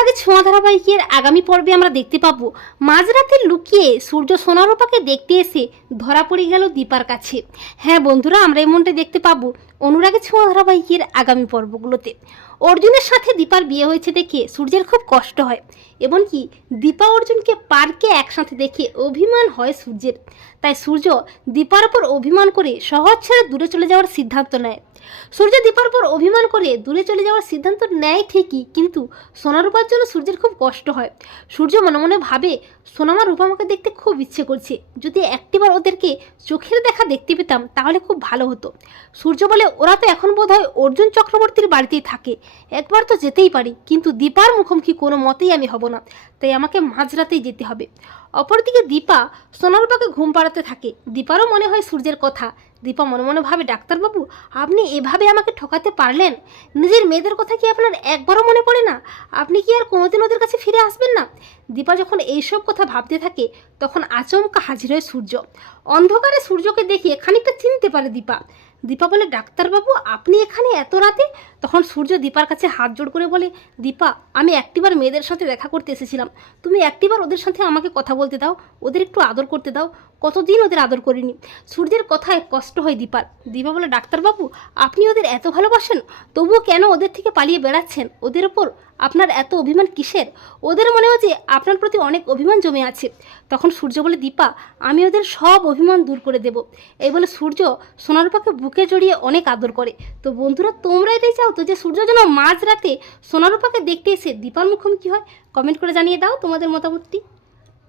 অনুরাগের ছোঁয়া ধারাবাহিকের আগামী পর্বে আমরা দেখতে পাবো। মাঝরাতে লুকিয়ে সূর্য সোনারূপাকে দেখতে এসে ধরা পড়ে গেল দীপার কাছে। হ্যাঁ বন্ধুরা, আমরা এমনটাই দেখতে পাবো অনুরাগে ছোঁয়া ধারাবাহিকের আগামী পর্বগুলোতে। অর্জুনের সাথে দীপার বিয়ে হয়েছে দেখে সূর্যের খুব কষ্ট হয়। এমনকি দীপা অর্জুনকে পার্কে একসাথে দেখে অভিমান হয় সূর্যের। তাই সূর্য দীপার ওপর অভিমান করে শহর ছেড়ে দূরে চলে যাওয়ার সিদ্ধান্ত নেয়। সূর্য দীপার উপর অভিমান করে দূরে চলে যাওয়ার সিদ্ধান্ত নেয় ঠিকই, কিন্তু সোনারূপার জন্য সূর্যের খুব কষ্ট হয়। সূর্য মনে মনে ভাবে সোনামা রূপামাকে দেখতে খুব ইচ্ছে করছে। যদি একটিবার ওদেরকে চোখের দেখা দেখতে পেতাম, তাহলে খুব ভালো হতো। সূর্য বলে, ওরা তো এখন বোধ হয় অর্জুন চক্রবর্তীর বাড়িতেই থাকে। একবার তো যেতেই পারি, কিন্তু দীপার মুখোমুখি কোনো মতেই আমি হব না, তাই আমাকে মাঝরাতেই যেতে হবে। অপরদিকে দীপা সোনারূপাকে ঘুম পাড়াতে থাকে। দীপারও মনে হয় সূর্যের কথা। দীপা মনে মনে ভাবে, ডাক্তারবাবু, আপনি এভাবে আমাকে ঠকাতে পারলেন? নিজের মেয়েদের কথা কি আপনার একবারও মনে পড়ে না? আপনি কি আর কোনোদিন ওদের কাছে ফিরে আসবেন না? দীপা যখন এইসব কথা ভাবতে থাকে, তখন আচমকা হাজির হয় সূর্য। অন্ধকারে সূর্যকে দেখিয়ে খানিকটা চিনতে পারে দীপা। দীপা বলে, ডাক্তারবাবু, আপনি এখানে এত রাতে তখন সূর্য দীপার কাছে হাত জোড় করে বলে, দীপা, আমি একটিবার মেয়েদের সাথে দেখা করতে এসেছিলাম। তুমি একটিবার ওদের সাথে আমাকে কথা বলতে দাও, ওদের একটু আদর করতে দাও। কতদিন ওদের আদর করিনি? সূর্যের কথায় কষ্ট হয় দীপার দীপা বলে, ডাক্তারবাবু, আপনি ওদের এত ভালোবাসেন? তবুও কেন ওদের থেকে পালিয়ে বেড়াচ্ছেন? ওদের ওপর আপনার এত অভিমান কিসের? ওদের মনেও যে আপনার প্রতি অনেক অভিমান জমে আছে। তখন সূর্য বলে, দীপা, আমি ওদের সব অভিমান দূর করে দেব। এই বলে সূর্য সোনারূপাকে বুকে জড়িয়ে অনেক আদর করে। তো বন্ধুরা, তোমরা এটাই চাও তো যে সূর্য যেন মাঝ মাঝরাতে সোনারূপাকে দেখতে এসে দীপার মুখোমুখি হয়? কমেন্ট করে জানিয়ে দাও তোমাদের মতামতটি।